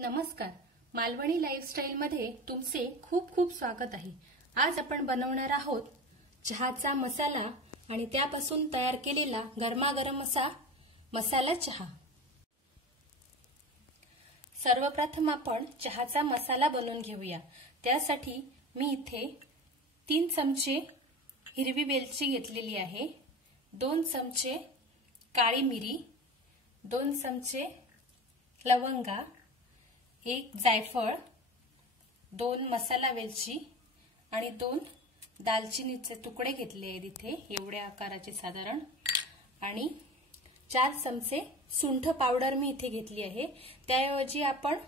नमस्कार, मालवणी लाईफस्टाईल मध्ये तुमचे खूप खूप स्वागत आहे। आज आपण बनवणार आहोत चहाचा मसाला आणि त्यापासून तयार केलेला गरमागरम असा मसाला चहा। सर्वप्रथम आपण चहाचा मसाला बनवून घेऊया। त्यासाठी मी इथे 3 चमचे हिरवी वेलची घेतलेली आहे, 2 चमचे काळी मिरी, 2 चमचे लवंगा, 1 जायफळ, 2 मसाला वेलची आणि 2 दालचिनीचे तुकडे घेतले आहेत इथे एवढ्या आकाराचे साधारण, आणि 4 चमचे सुंठ पावडर मी इथे घेतली आहे। त्याऐवजी आपण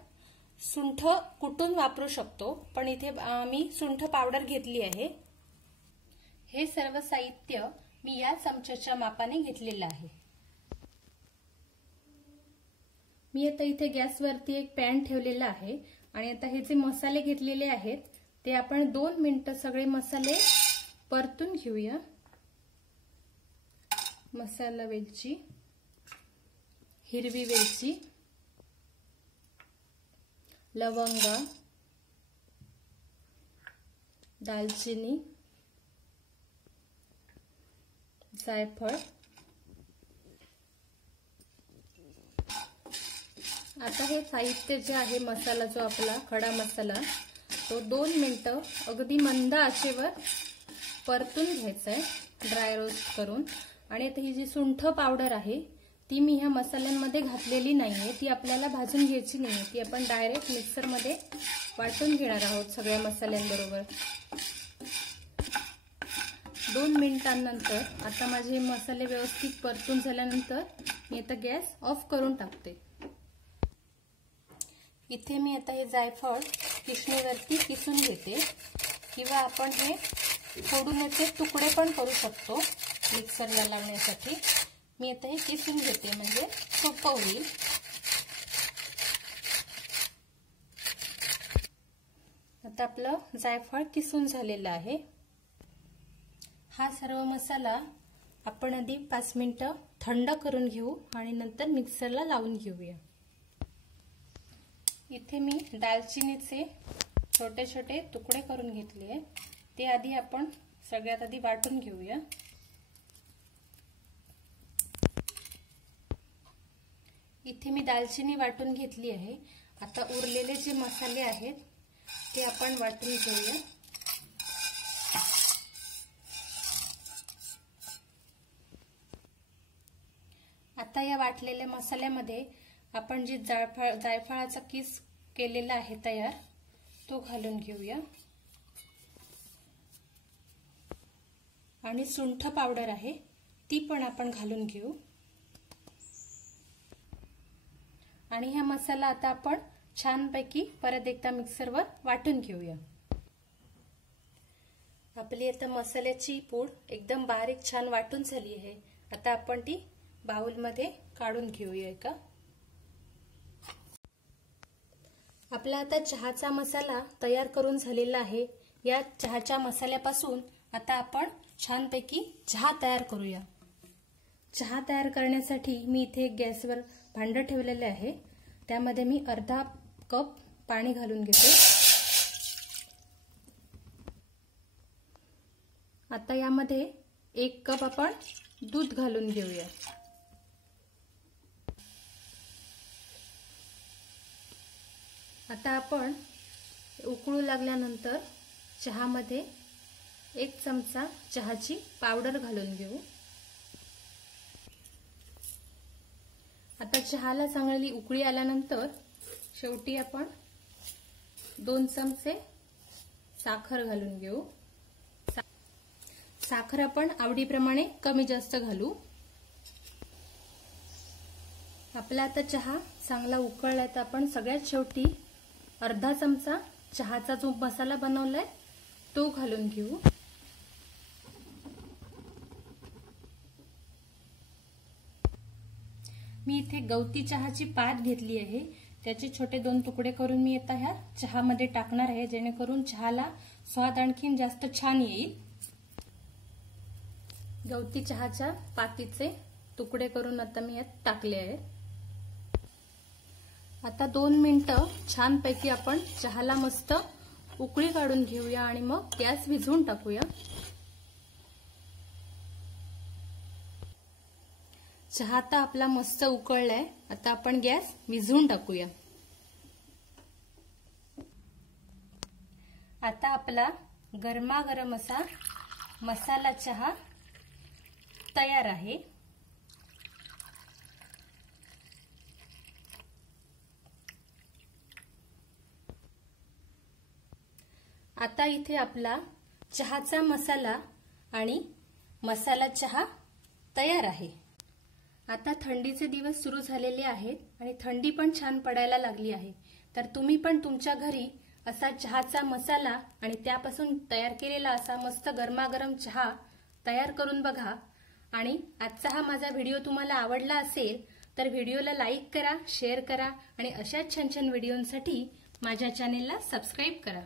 सुंठ कुटून वापरू शकतो, पण इथे मी सुंठ पावडर घेतली आहे। हे सर्व साहित्य मी या चमच्याच्या मापाने घेतलेले आहे। मी आता इथे गॅसवरती एक पॅन ठेवलेला आहे आणि आता हे जे मसाले घेतलेले आहेत ते आपण 2 मिनिटं सगळे मसाले परतून घेऊया। मसाला वेलची, हिरवी वेलची, लवंगा, दालचिनी, जायफळ। आता हे साहित्य जे आहे, मसाला जो आपला खडा मसाला, तो 2 मिनिटं अगदी मंद आचेवर परतून घ्यायचा आहे, ड्राय रोस्ट करून। आणि आता ही जी सुंठ पावडर आहे ती मी ह्या मसाल्यांमध्ये घातलेली नाहीये, ती आपल्याला भाजून घ्यायची नाहीये, ती आपण डायरेक्ट मिक्सरमध्ये वाटून घेणार आहोत सगळ्या मसाल्यांबरोबर। 2 मिनिटांनंतर आता माझे मसाले व्यवस्थित परतून झाल्यानंतर मी आता गॅस ऑफ करून टाकते। इथे मी आता हे जायफळ किसणीवरती किसून घेते, किंवा आपण हे फोडून याचे तुकडे पण करू शकतो मिक्सरला लावण्यासाठी। मी आता हे किसून घेते म्हणजे सोपं होईल। आता आपलं जायफळ किसून झालेलं आहे। हा सर्व मसाला आपण आधी 5 मिनिटं थंड करून घेऊ आणि नंतर मिक्सरला लावून घेऊया। इथे मी दालचिनीचे छोटे छोटे तुकडे करून घेतले आहे, ते आधी आपण सगळ्यात आधी वाटून घेऊया। इथे मी दालचिनी वाटून घेतली आहे। आता उरलेले जे मसाले आहेत ते आपण वाटून घेऊया। आता या वाटलेल्या मसाल्यामध्ये आपण जे जायफळाचा किस केलेला आहे तयार, तो घालून घेऊया। आणि सुंठ पावडर आहे ती पण आपण घालून घेऊ। आणि हा मसाला आता आपण छानपैकी परत एकदा मिक्सरवर वाटून घेऊया। आपली आता मसाल्याची पूड एकदम बारीक छान वाटून झाली आहे। आता आपण ती बाउलमध्ये काढून घेऊया का। आपला आता चहाचा मसाला तयार करून झालेला आहे। या चहाच्या मसाल्यापासून आता आपण छानपैकी चहा तयार करूया। चहा तयार करण्यासाठी मी इथे गॅसवर भांडं ठेवलेले आहे, त्यामध्ये मी अर्धा कप पाणी घालून घेते। आता यामध्ये 1 कप आपण दूध घालून घेऊया। आता आपण उकळू लागल्यानंतर चहामध्ये 1 चमचा चहाची पावडर घालून घेऊ। आता चहाला चांगली उकळी आल्यानंतर शेवटी आपण 2 चमचे साखर घालून घेऊ। साखर आपण आवडीप्रमाणे कमी जास्त घालू। आपला आता चहा चांगला उकळलाय, तर आपण सगळ्यात शेवटी अर्धा चमचा चहाचा जो मसाला बनवलाय तो घालून घेऊ। मी इथे गवती चहाची पात घेतली आहे, त्याचे छोटे 2 तुकडे करून मी आता ह्या चहामध्ये टाकणार आहे, जेणेकरून चहाला स्वाद आणखीन जास्त छान येईल। गवती चहाच्या पातीचे तुकडे करून आता मी यात टाकले आहेत। आता 2 मिनिटं छानपैकी आपण चहाला मस्त उकळी काढून घेऊया आणि मग गॅस विझवून टाकूया। चहा आता आपला मस्त उकळलाय, आता आपण गॅस विझवून टाकूया। आता आपला गरमागरम असा मसाला चहा तयार आहे। आता इथे आपला चहाचा मसाला आणि मसाला चहा तयार आहे। आता थंडीचे दिवस सुरू झालेले आहेत आणि थंडी पण छान पडायला लागली आहे, तर तुम्ही पण तुमच्या घरी असा चहाचा मसाला आणि त्यापासून तयार केलेला असा मस्त गरमागरम चहा तयार करून बघा। आणि आजचा हा माझा व्हिडिओ तुम्हाला आवडला असेल तर व्हिडिओला लाईक करा, शेअर करा आणि अशाच छान छान व्हिडिओंसाठी माझ्या चॅनेलला सबस्क्राईब करा।